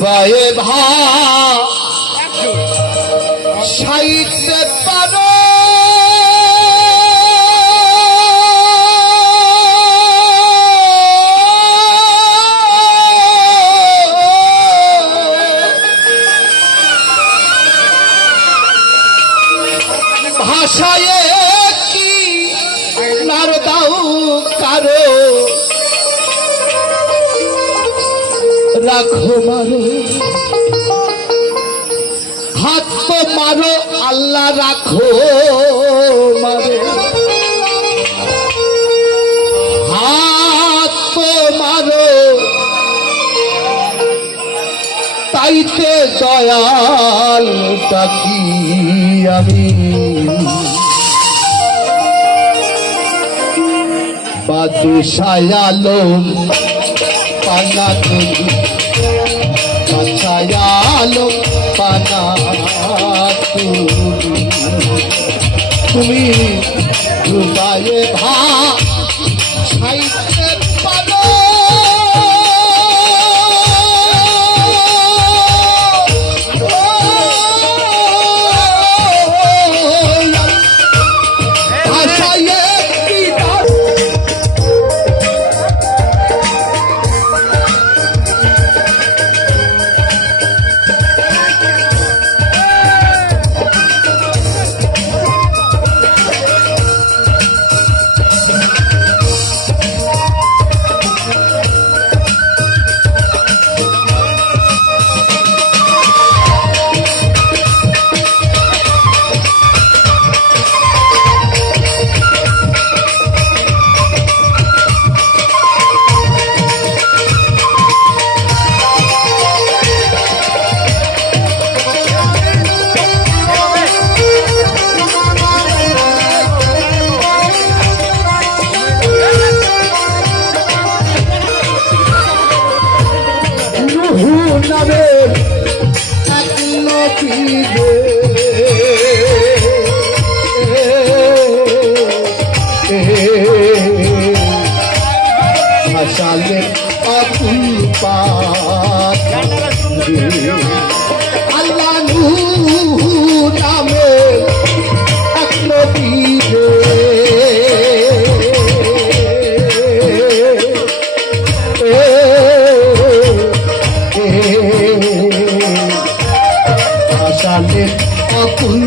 ডুবায়ে ভা রাখো মারো। হাত তো মারো, আল্লাহ রাখো মারো। হাত তো মারো। তাইতে দয়াল ডাকি আমি। সায়ালো পানা তুমি বাদশায়ালম পানা তুমি রূপায় ভাই নামের এক নবীরে হাসালে আকুল পাত আল্লাহ অকুল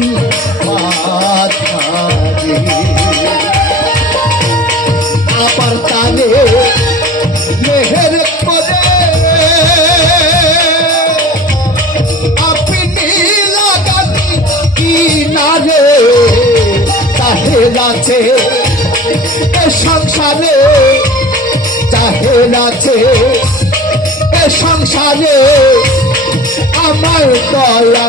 আবার কানে মেহের করে আপনি লাগানি কিনারে তাহের আছে এ সংসারে তাহের আছে এ সংসারে। আমার দয়া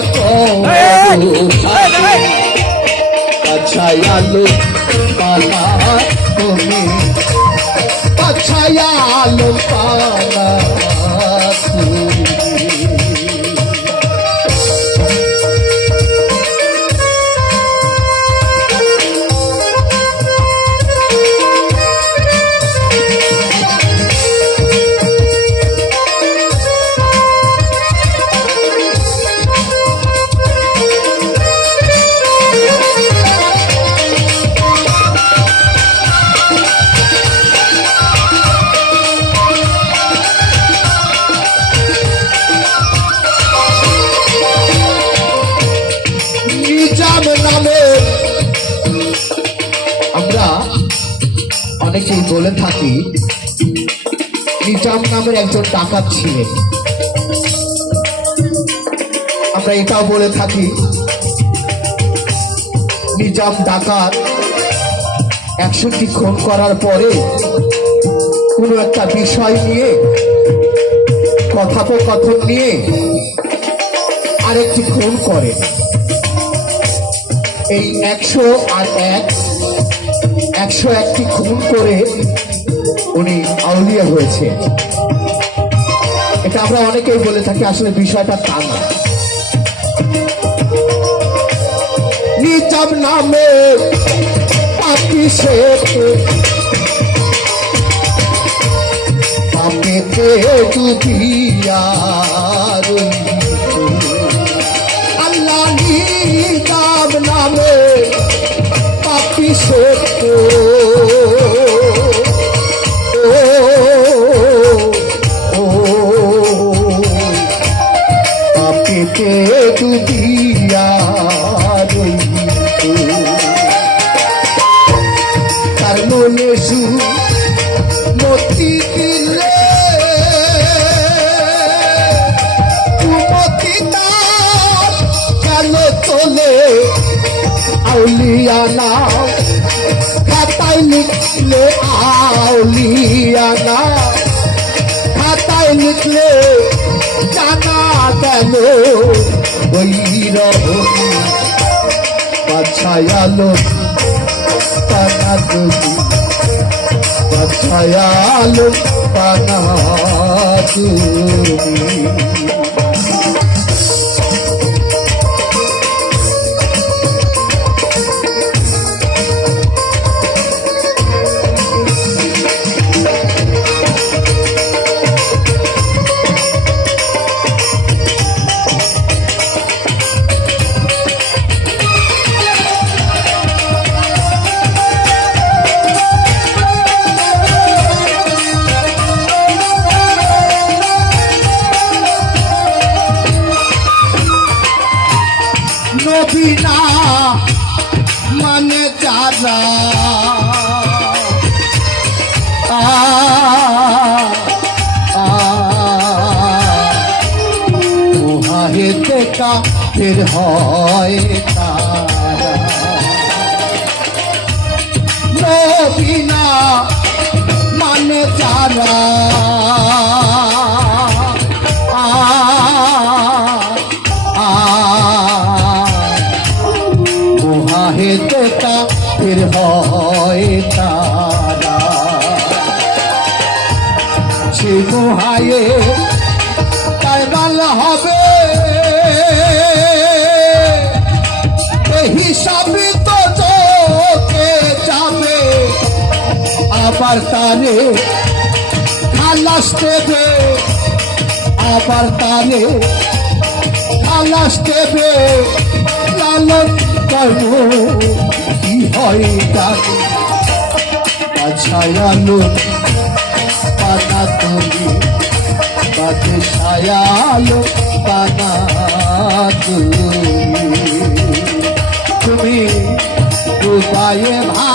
আলো পালা অনেকেই বলে থাকি, নিজাম নামের একজন ডাকাত ছিলেন। আমরা এটাও বলে থাকি, নিজাম ডাকাত একশোটি খুন করার পরে কোনো একটা বিষয় নিয়ে, কথোপকথন নিয়ে আরেকটি খুন করে এই একশো আর এক একশো একটি খুন করে উনি আউলিয়া হয়েছে। এটা আমরা অনেকেই বলে থাকি, আসলে বিষয়টা তা না। নিজাম নামে পাপি সে আল্লাহ নিজাম নামে পাপি সত্য Oh. লিখলে আউলিয়ানা খাতায় লিখলে জানা কেন ওই রহনী বাছায়ালো পানা তুমি বাছায়ালো পানা তুমি মুহাহেতে কাফের হয় তারা নবীনা সে গুহায়ে তাই মাল হবে হিসাবে তো চোখে যাবে, আবার তারে খালাস দেবে, আবার তারে খালাস দেবে। লালন কর্ম কি হয় জানি ছায়ালো পানা তুমি বাজে ছায়ালো পানা তুমি তুমি ডুবায়ে ভা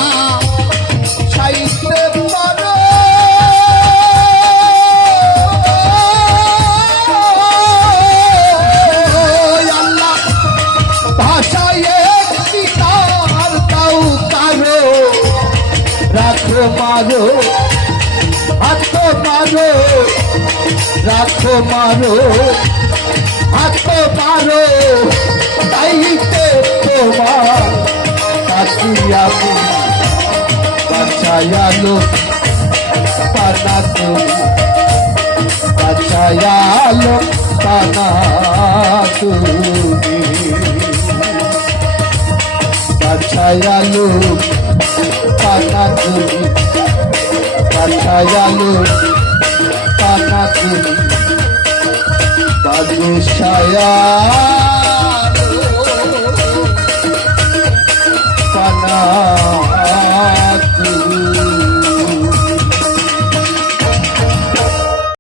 হাত মারো রাখো মারো, হাত মারো, তাইতে তোমার কাটিয়াবো বাঁচায়ালো পানা তুমি। বাঁচায়ালো পানা তুমি। বাঁচায়ালো বাঁচায়ালো পানা তুমি বাজে ছায়া পানা